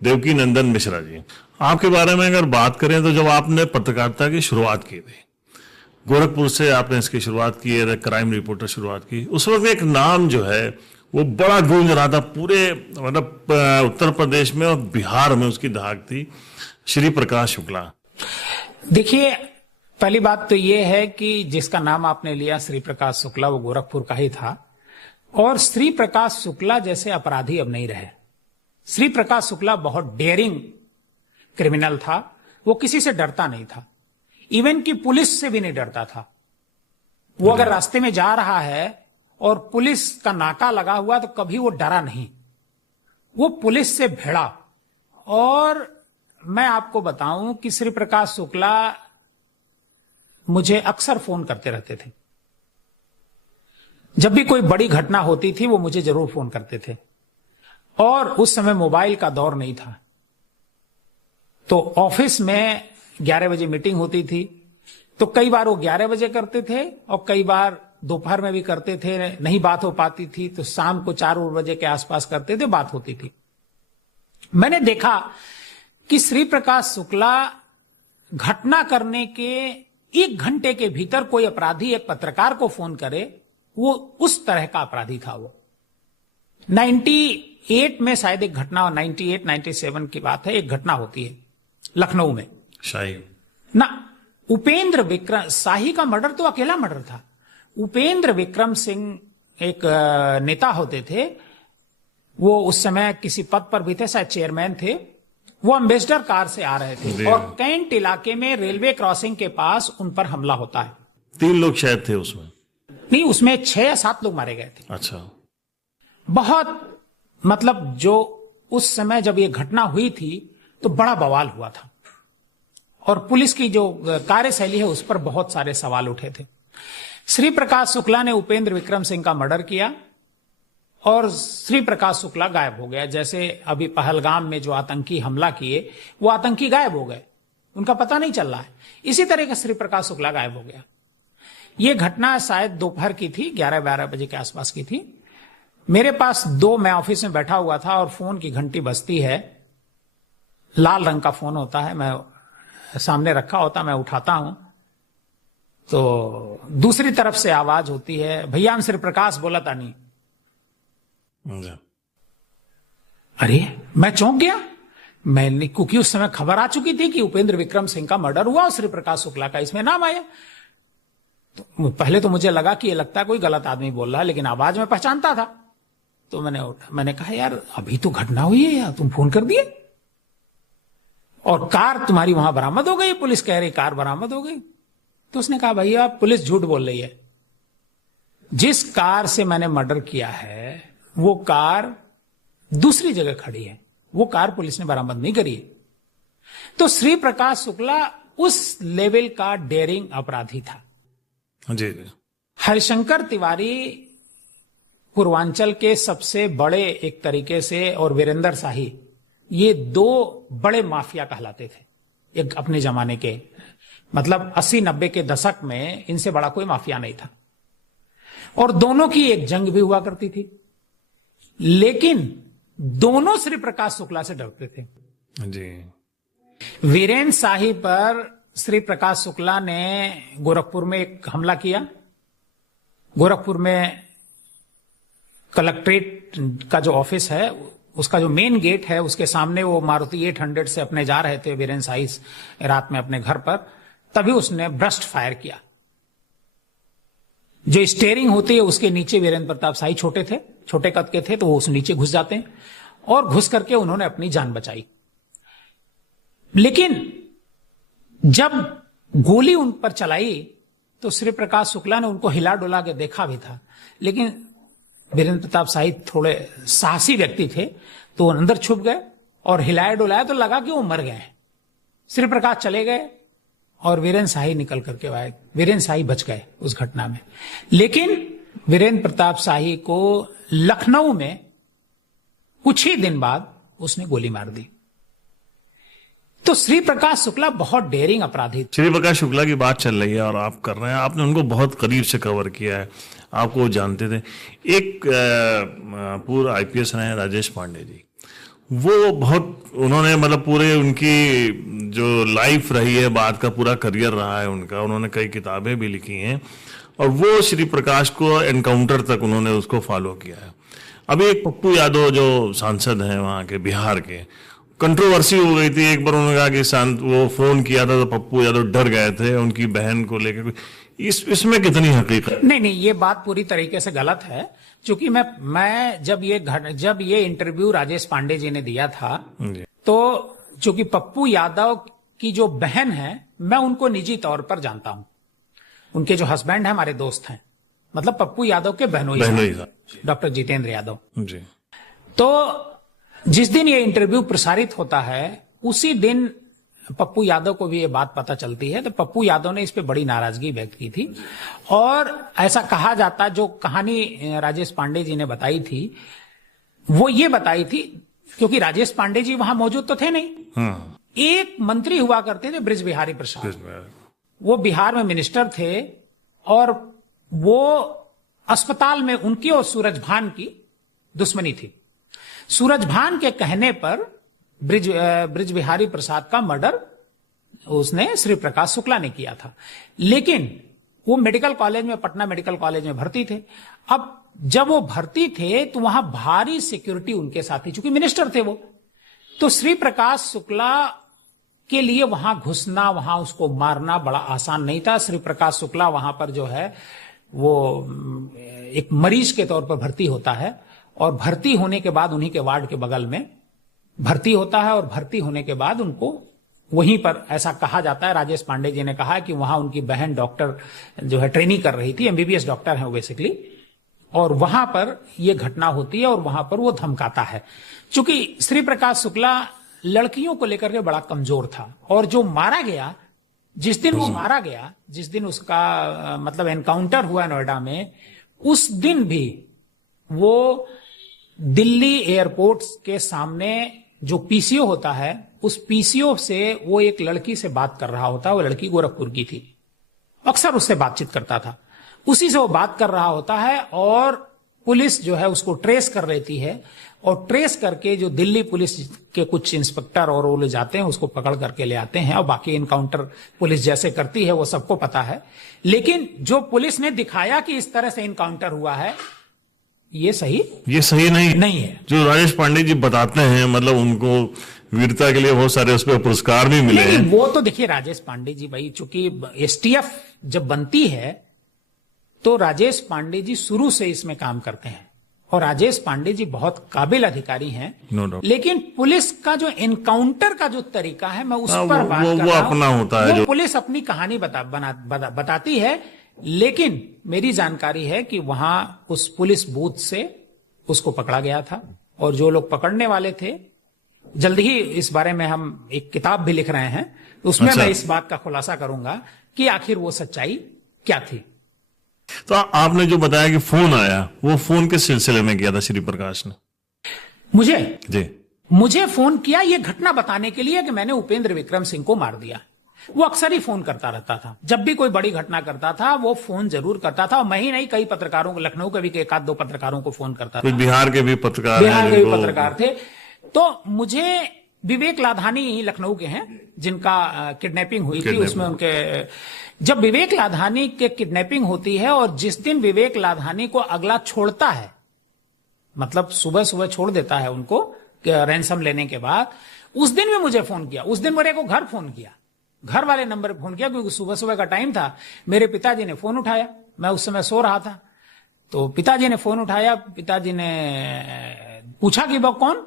देवकी नंदन मिश्रा जी, आपके बारे में अगर बात करें तो जब आपने पत्रकारिता की शुरुआत की थी, गोरखपुर से आपने इसकी शुरुआत की है, क्राइम रिपोर्टर शुरुआत की, उस वक्त एक नाम जो है वो बड़ा गूंज रहा था पूरे मतलब उत्तर प्रदेश में और बिहार में उसकी धाक थी, श्री प्रकाश शुक्ला। देखिए, पहली बात तो ये है कि जिसका नाम आपने लिया श्री प्रकाश शुक्ला, वो गोरखपुर का ही था। और श्री प्रकाश शुक्ला जैसे अपराधी अब नहीं रहे। श्री प्रकाश शुक्ला बहुत डेयरिंग क्रिमिनल था। वो किसी से डरता नहीं था, इवन कि पुलिस से भी नहीं डरता था। वो अगर रास्ते में जा रहा है और पुलिस का नाका लगा हुआ तो कभी वो डरा नहीं, वो पुलिस से भिड़ा। और मैं आपको बताऊं कि श्री प्रकाश शुक्ला मुझे अक्सर फोन करते रहते थे। जब भी कोई बड़ी घटना होती थी वो मुझे जरूर फोन करते थे। और उस समय मोबाइल का दौर नहीं था, तो ऑफिस में 11 बजे मीटिंग होती थी, तो कई बार वो 11 बजे करते थे और कई बार दोपहर में भी करते थे। नहीं बात हो पाती थी तो शाम को 4 बजे के आसपास करते थे, बात होती थी। मैंने देखा कि श्री प्रकाश शुक्ला घटना करने के 1 घंटे के भीतर कोई अपराधी एक पत्रकार को फोन करे, वो उस तरह का अपराधी था। वो 98 में शायद एक घटना, 98-97 की बात है, एक घटना होती है लखनऊ में, शाही ना, उपेंद्र विक्रम शाही का मर्डर तो अकेला मर्डर था। उपेंद्र विक्रम सिंह एक नेता होते थे, वो उस समय किसी पद पर भी थे, शायद चेयरमैन थे। वो अम्बेसडर कार से आ रहे थे और कैंट इलाके में रेलवे क्रॉसिंग के पास उन पर हमला होता है। 3 लोग शायद थे उसमें, नहीं, उसमें 6 या 7 लोग मारे गए थे। अच्छा, बहुत मतलब जो उस समय जब ये घटना हुई थी तो बड़ा बवाल हुआ था और पुलिस की जो कार्यशैली है उस पर बहुत सारे सवाल उठे थे। श्री प्रकाश शुक्ला ने उपेंद्र विक्रम सिंह का मर्डर किया और श्री प्रकाश शुक्ला गायब हो गया। जैसे अभी पहलगाम में जो आतंकी हमला किए, वो आतंकी गायब हो गए, उनका पता नहीं चल रहा है। इसी तरह का श्री प्रकाश शुक्ला गायब हो गया। ये घटना शायद दोपहर की थी, 11-12 बजे के आसपास की थी। मेरे पास मैं ऑफिस में बैठा हुआ था और फोन की घंटी बजती है। लाल रंग का फोन होता है, मैं सामने रखा होता, मैं उठाता हूं तो दूसरी तरफ से आवाज होती है, भैया हम श्री प्रकाश बोला था नहीं। अरे मैं चौंक गया, मैंने, क्योंकि उस समय खबर आ चुकी थी कि उपेंद्र विक्रम सिंह का मर्डर हुआ और श्री प्रकाश शुक्ला का इसमें नाम आया। तो पहले तो मुझे लगा कि ये लगता है कोई गलत आदमी बोल रहा है, लेकिन आवाज में पहचानता था। तो मैंने कहा यार अभी तो घटना हुई है यार, तुम फोन कर दिए और कार तुम्हारी वहां बरामद हो गई, पुलिस कह रही कार बरामद हो गई। तो उसने कहा भैया पुलिस झूठ बोल रही है, जिस कार से मैंने मर्डर किया है वो कार दूसरी जगह खड़ी है, वो कार पुलिस ने बरामद नहीं करी है। तो श्री प्रकाश शुक्ला उस लेवल का डेयरिंग अपराधी था। जी। हरिशंकर तिवारी पूर्वांचल के सबसे बड़े एक तरीके से, और वीरेंद्र शाही, ये 2 बड़े माफिया कहलाते थे एक अपने जमाने के, मतलब 80-90 के दशक में इनसे बड़ा कोई माफिया नहीं था। और दोनों की एक जंग भी हुआ करती थी, लेकिन दोनों श्री प्रकाश शुक्ला से डरते थे। जी। वीरेंद्र शाही पर श्री प्रकाश शुक्ला ने गोरखपुर में एक हमला किया। गोरखपुर में कलेक्ट्रेट का जो ऑफिस है, उसका जो मेन गेट है, उसके सामने वो मारुति 800 से अपने जा रहे थे वीरेंद्र शाही रात में अपने घर पर, तभी उसने ब्रस्ट फायर किया। जो स्टीयरिंग होती है उसके नीचे वीरेंद्र प्रताप शाही छोटे कद के थे, तो वो उस नीचे घुस जाते हैं और घुस करके उन्होंने अपनी जान बचाई। लेकिन जब गोली उन पर चलाई तो श्री प्रकाश शुक्ला ने उनको हिला डुला के देखा भी था, लेकिन वीरेंद्र प्रताप शाही थोड़े साहसी व्यक्ति थे, तो वो अंदर छुप गए और हिलाया डुलाया तो लगा कि वो मर गए। श्री प्रकाश चले गए और वीरेंद्र शाही निकल करके आए। वीरेंद्र शाही बच गए उस घटना में, लेकिन वीरेंद्र प्रताप शाही को लखनऊ में कुछ ही दिन बाद उसने गोली मार दी। तो श्री प्रकाश शुक्ला बहुत डेयरिंग अपराधी थे। श्री प्रकाश शुक्ला की बात चल रही है और आप कर रहे हैं, आपने उनको बहुत करीब से कवर किया है, आपको जानते थे। एक पूर्व IPS रहे हैं राजेश पांडे जी, वो बहुत उन्होंने मतलब पूरे उनकी जो लाइफ रही है, बाद का पूरा करियर रहा है उनका, उन्होंने कई किताबें भी लिखी हैं और वो श्री प्रकाश को एनकाउंटर तक उन्होंने उसको फॉलो किया है। अभी एक पप्पू यादव जो सांसद हैं वहाँ के, बिहार के, कंट्रोवर्सी हो गई थी। एक बार उन्होंने कहा कि वो फोन किया था तो पप्पू यादव डर गए थे उनकी बहन को लेकर। इसमें कितनी हकीकत? नहीं, ये बात पूरी तरीके से गलत है। क्योंकि मैं जब ये इंटरव्यू राजेश पांडे जी ने दिया था, तो चूंकि पप्पू यादव की जो बहन है, मैं उनको निजी तौर पर जानता हूं। उनके जो हस्बैंड है हमारे दोस्त हैं, मतलब पप्पू यादव के बहनोई डॉक्टर जितेंद्र यादव जी। तो जिस दिन ये इंटरव्यू प्रसारित होता है उसी दिन पप्पू यादव को भी ये बात पता चलती है। तो पप्पू यादव ने इस पे बड़ी नाराजगी व्यक्त की थी और ऐसा कहा जाता, जो कहानी राजेश पांडे जी ने बताई थी वो ये बताई थी, क्योंकि राजेश पांडे जी वहां मौजूद तो थे नहीं। एक मंत्री हुआ करते थे बृज बिहारी प्रसाद, वो बिहार में मिनिस्टर थे और वो अस्पताल में उनकी और सूरजभान की दुश्मनी थी। सूरजभान के कहने पर ब्रिज बिहारी प्रसाद का मर्डर उसने श्री प्रकाश शुक्ला ने किया था, लेकिन वो मेडिकल कॉलेज में, पटना मेडिकल कॉलेज में भर्ती थे। अब जब वो भर्ती थे तो वहां भारी सिक्योरिटी उनके साथ थी, चूंकि मिनिस्टर थे वो। तो श्री प्रकाश शुक्ला के लिए वहां घुसना, वहां उसको मारना बड़ा आसान नहीं था। श्री प्रकाश शुक्ला वहां पर जो है वो एक मरीज के तौर पर भर्ती होता है और भर्ती होने के बाद उन्हीं के वार्ड के बगल में भर्ती होता है और भर्ती होने के बाद उनको वहीं पर, ऐसा कहा जाता है, राजेश पांडे जी ने कहा कि वहां उनकी बहन डॉक्टर जो है ट्रेनिंग कर रही थी, एमबीबीएस डॉक्टर है बेसिकली, और वहां पर यह घटना होती है और वहां पर वो धमकाता है। चूंकि श्री प्रकाश शुक्ला लड़कियों को लेकर के बड़ा कमजोर था और जो मारा गया, जिस दिन वो मारा गया, जिस दिन उसका मतलब एनकाउंटर हुआ नोएडा में, उस दिन भी वो दिल्ली एयरपोर्ट के सामने जो पीसीओ होता है, उस पीसीओ से वो एक लड़की से बात कर रहा होता है। वो लड़की गोरखपुर की थी, अक्सर उससे बातचीत करता था, उसी से वो बात कर रहा होता है और पुलिस जो है उसको ट्रेस कर रहती है और ट्रेस करके जो दिल्ली पुलिस के कुछ इंस्पेक्टर और वो ले जाते हैं, उसको पकड़ करके ले आते हैं। और बाकी इनकाउंटर पुलिस जैसे करती है वो सबको पता है, लेकिन जो पुलिस ने दिखाया कि इस तरह से इनकाउंटर हुआ है, ये सही नहीं है। जो राजेश पांडे जी बताते हैं, मतलब उनको वीरता के लिए बहुत सारे उस पर पुरस्कार भी मिले हैं। वो तो देखिए राजेश पांडे जी भाई, चूंकि एसटीएफ जब बनती है तो राजेश पांडे जी शुरू से इसमें काम करते हैं और राजेश पांडे जी बहुत काबिल अधिकारी हैं। लेकिन पुलिस का जो एनकाउंटर का जो तरीका है, मैं उस पर बात कर रहा हूं। अपना होता है, पुलिस अपनी कहानी बताती है, लेकिन मेरी जानकारी है कि वहां उस पुलिस बूथ से उसको पकड़ा गया था और जो लोग पकड़ने वाले थे, जल्द ही इस बारे में हम एक किताब भी लिख रहे हैं, उसमें मैं इस बात का खुलासा करूंगा कि आखिर वो सच्चाई क्या थी। तो आपने जो बताया कि फोन आया, वो फोन किस सिलसिले में किया था श्री प्रकाश ने? मुझे फोन किया ये घटना बताने के लिए कि मैंने उपेंद्र विक्रम सिंह को मार दिया। वो अक्सर ही फोन करता रहता था, जब भी कोई बड़ी घटना करता था वो फोन जरूर करता था। और मैं ही नहीं, कई पत्रकारों को, लखनऊ के भी एक आध दो पत्रकारों को फोन करता था, बिहार के भी पत्रकार थे। तो मुझे विवेक लाधानी लखनऊ के हैं जिनका किडनैपिंग हुई थी, उसमें उनके, जब विवेक लाधानी के किडनैपिंग होती है और जिस दिन विवेक लाधानी को अगला छोड़ता है, मतलब सुबह सुबह छोड़ देता है उनको रैंसम लेने के बाद, उस दिन भी मुझे फोन किया। उस दिन मेरे को घर फोन किया, घर वाले नंबर पे फोन किया, क्योंकि सुबह सुबह का टाइम था। मेरे पिताजी ने फोन उठाया, मैं उस समय सो रहा था, तो पिताजी ने फोन उठाया। पिताजी ने पूछा कि वो कौन,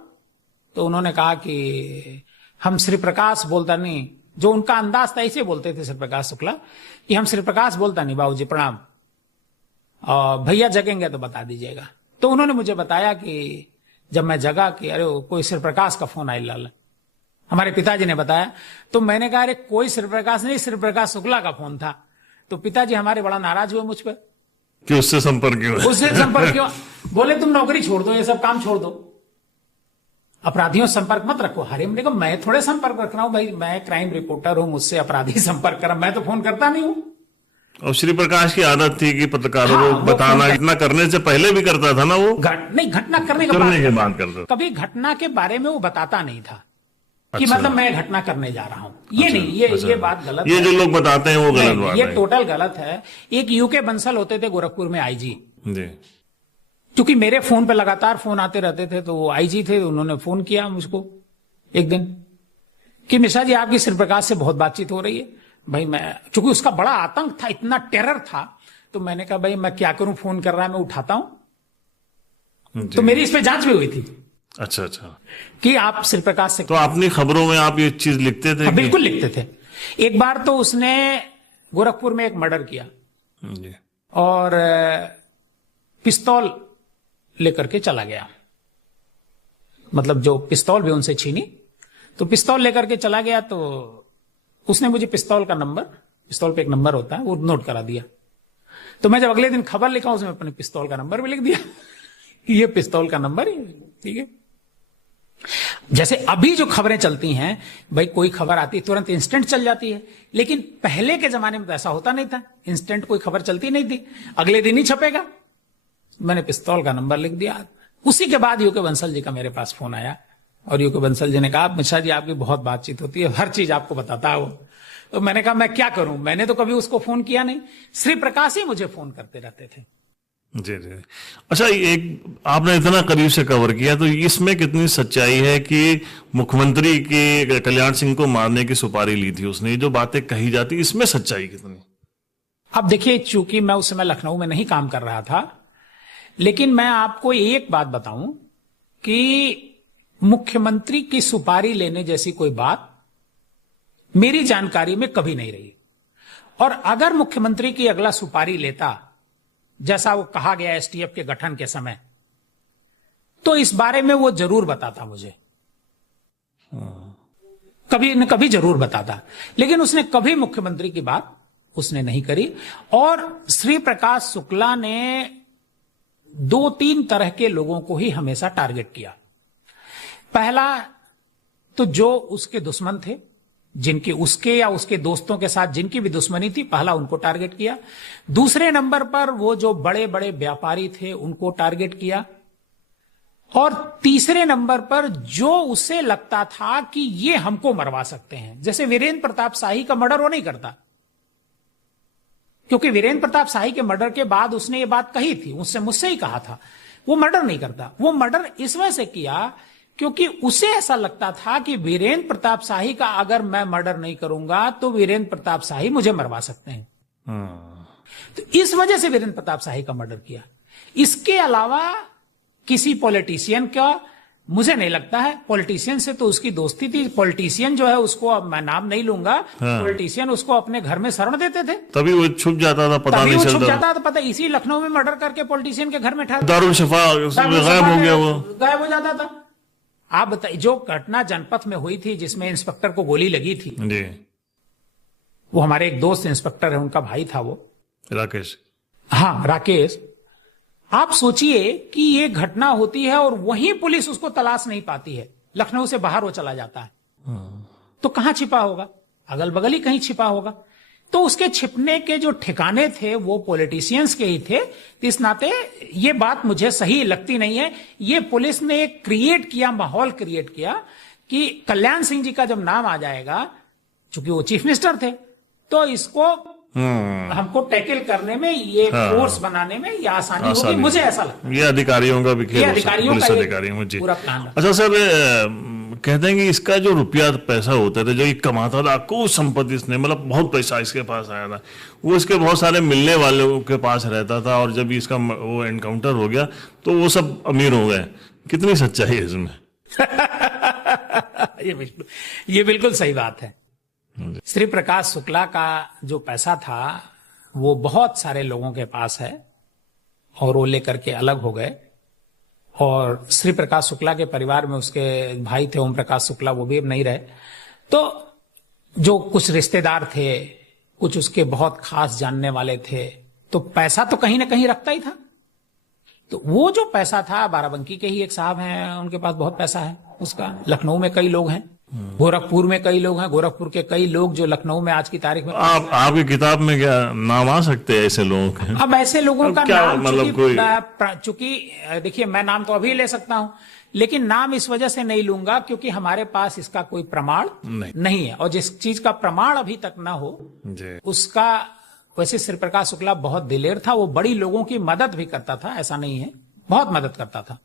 तो उन्होंने कहा कि हम श्री प्रकाश बोलता नहीं, जो उनका अंदाज था ऐसे बोलते थे श्री प्रकाश शुक्ला कि हम श्री प्रकाश बोलता नहीं बाबूजी प्रणाम, और भैया जगेंगे तो बता दीजिएगा। तो उन्होंने मुझे बताया कि जब मैं जगा कि अरे कोई श्री प्रकाश का फोन आया, लाल हमारे पिताजी ने बताया। तो मैंने कहा अरे कोई श्री प्रकाश नहीं, श्री प्रकाश शुक्ला का फोन था। तो पिताजी हमारे बड़ा नाराज हुए मुझ पर कि उससे संपर्क क्यों। बोले तुम नौकरी छोड़ दो, ये सब काम छोड़ दो, अपराधियों से संपर्क मत रखो। हरे हमने कहा मैं थोड़े संपर्क रख रहा हूं भाई, मैं क्राइम रिपोर्टर हूं, मुझसे अपराधी संपर्क कर, मैं तो फोन करता नहीं हूं। और श्री प्रकाश की आदत थी कि पत्रकारों हाँ, को वो बताना, फोन इतना करने से पहले भी करता था ना वो, नहीं, घटना करने के करने के बाद बाद करता था। कभी घटना के बारे में वो बताता नहीं था कि अच्छा। मतलब मैं घटना करने जा रहा हूं। ये नहीं, ये बात गलत ये है। जो लोग बताते हैं वो गलत नहीं, बात ये है। टोटल गलत है। एक यूके बंसल होते थे गोरखपुर में आईजी, जी। क्योंकि मेरे फोन पे लगातार फोन आते रहते थे, तो वो आईजी थे, उन्होंने फोन किया मुझको एक दिन कि मिश्रा जी आपकी श्री प्रकाश से बहुत बातचीत हो रही है। भाई मैं, चूंकि उसका बड़ा आतंक था, इतना टेरर था, तो मैंने कहा भाई मैं क्या करूं, फोन कर रहा है, मैं उठाता हूं। जी। तो मेरी इस पे जांच भी हुई थी अच्छा अच्छा। कि आप श्री प्रकाश से तो अपनी खबरों में आप ये चीज लिखते थे हाँ, कि? बिल्कुल लिखते थे। एक बार तो उसने गोरखपुर में एक मर्डर किया जी। और पिस्तौल लेकर के चला गया, मतलब जो पिस्तौल भी उनसे छीनी, तो पिस्तौल लेकर के चला गया। तो उसने मुझे पिस्तौल का नंबर, पिस्तौल पे एक नंबर होता है, वो नोट करा दिया। तो मैं जब अगले दिन खबर लिखा, उसमें अपने पिस्तौल का नंबर भी लिख दिया कि ये पिस्तौल का नंबर है, ठीक है। जैसे अभी जो खबरें चलती हैं, भाई कोई खबर आती है तुरंत इंस्टेंट चल जाती है, लेकिन पहले के जमाने में तो ऐसा होता नहीं था, इंस्टेंट कोई खबर चलती नहीं थी, अगले दिन ही छपेगा। मैंने पिस्तौल का नंबर लिख दिया। उसी के बाद यूके बंसल जी का मेरे पास फोन आया और यूके बंसल जी ने कहा मिश्रा जी आपकी बहुत बातचीत होती है, हर चीज आपको बताता है वो। तो मैंने कहा मैं क्या करूं, मैंने तो कभी उसको फोन किया नहीं, श्री प्रकाश ही मुझे फोन करते रहते थे। जी जी। अच्छा, एक आपने इतना करीब से कवर किया, तो इसमें कितनी सच्चाई है कि मुख्यमंत्री के कल्याण सिंह को मारने की सुपारी ली थी उसने, ये जो बातें कही जाती, इसमें सच्चाई कितनी? अब देखिए, चूंकि मैं उस समय लखनऊ में नहीं काम कर रहा था, लेकिन मैं आपको एक बात बताऊं कि मुख्यमंत्री की सुपारी लेने जैसी कोई बात मेरी जानकारी में कभी नहीं रही। और अगर मुख्यमंत्री की अगला सुपारी लेता, जैसा वो कहा गया एसटीएफ के गठन के समय, तो इस बारे में वो जरूर बताता मुझे, कभी न कभी जरूर बताता। लेकिन उसने कभी मुख्यमंत्री की बात उसने नहीं करी। और श्री प्रकाश शुक्ला ने 2-3 तरह के लोगों को ही हमेशा टारगेट किया। पहला तो जो उसके दुश्मन थे, जिनकी उसके या उसके दोस्तों के साथ जिनकी भी दुश्मनी थी, पहला उनको टारगेट किया। दूसरे नंबर पर वो जो बड़े बड़े व्यापारी थे उनको टारगेट किया। और तीसरे नंबर पर जो उसे लगता था कि ये हमको मरवा सकते हैं, जैसे वीरेंद्र प्रताप शाही का मर्डर वो नहीं करता, क्योंकि वीरेंद्र प्रताप शाही के मर्डर के बाद उसने ये बात कही थी, उससे मुझसे ही कहा था, वो मर्डर नहीं करता। वो मर्डर इस वजह से किया क्योंकि उसे ऐसा लगता था कि वीरेंद्र प्रताप शाही का अगर मैं मर्डर नहीं करूंगा तो वीरेंद्र प्रताप शाही मुझे मरवा सकते हैं। तो इस वजह से वीरेंद्र प्रताप शाही का मर्डर किया। इसके अलावा किसी पॉलिटिशियन का मुझे नहीं लगता है, पॉलिटिशियन से तो उसकी दोस्ती थी। पॉलिटिशियन जो है उसको, अब मैं नाम नहीं लूंगा, पॉलिटिशियन उसको अपने घर में शरण देते थे, तभी वो छुप जाता था, पता नहीं चलता, छुप जाता था, पता। इसी लखनऊ में मर्डर करके पॉलिटिशियन के घर में ठहर दारुल शफा गायब हो गया, वो गायब हो जाता था। आप बताइए, जो घटना जनपथ में हुई थी जिसमें इंस्पेक्टर को गोली लगी थी, जी, वो हमारे एक दोस्त इंस्पेक्टर है, उनका भाई था वो, राकेश। हाँ, राकेश। आप सोचिए कि ये घटना होती है और वहीं पुलिस उसको तलाश नहीं पाती है, लखनऊ से बाहर वो चला जाता है, तो कहां छिपा होगा? अगल बगल ही कहीं छिपा होगा। तो उसके छिपने के जो ठिकाने थे वो पॉलिटिशियंस के ही थे। इस नाते ये बात मुझे सही लगती नहीं है। ये पुलिस ने एक क्रिएट किया, माहौल क्रिएट किया कि कल्याण सिंह जी का जब नाम आ जाएगा, चूंकि वो चीफ मिनिस्टर थे, तो इसको हमको टैकल करने में, ये फोर्स बनाने में ये आसानी होगी, मुझे ऐसा लगता है। ये अधिकारियों का भी खेल, पुलिस अधिकारियों जी। पूरा प्लान। अच्छा सर, कहते हैं कि इसका जो रुपया पैसा होता था, जो ये कमाता था, कुछ संपत्ति इसने, मतलब बहुत पैसा इसके पास आया था, वो इसके बहुत सारे मिलने वालों के पास रहता था, और जब इसका वो एनकाउंटर हो गया तो वो सब अमीर हो गए। कितनी सच्चाई है इसमें? ये बिल्कुल सही बात है। श्री प्रकाश शुक्ला का जो पैसा था वो बहुत सारे लोगों के पास है और वो लेकर के अलग हो गए। और श्री प्रकाश शुक्ला के परिवार में उसके भाई थे ओम प्रकाश शुक्ला, वो भी अब नहीं रहे। तो जो कुछ रिश्तेदार थे, कुछ उसके बहुत खास जानने वाले थे, तो पैसा तो कहीं ना कहीं रखता ही था। तो वो जो पैसा था, बाराबंकी के ही एक साहब हैं, उनके पास बहुत पैसा है उसका, लखनऊ में कई लोग हैं, गोरखपुर में कई लोग हैं, गोरखपुर के कई लोग जो लखनऊ में आज की तारीख में। आपकी किताब में क्या नाम आ सकते हैं ऐसे लोगों के? अब ऐसे लोगों का क्या नाम मतलब चूंकि देखिए, मैं नाम तो अभी ले सकता हूं, लेकिन नाम इस वजह से नहीं लूंगा क्योंकि हमारे पास इसका कोई प्रमाण नहीं है, और जिस चीज का प्रमाण अभी तक ना हो जी। उसका। वैसे श्री प्रकाश शुक्ला बहुत दिलेर था, वो बड़ी लोगों की मदद भी करता था, ऐसा नहीं है, बहुत मदद करता था।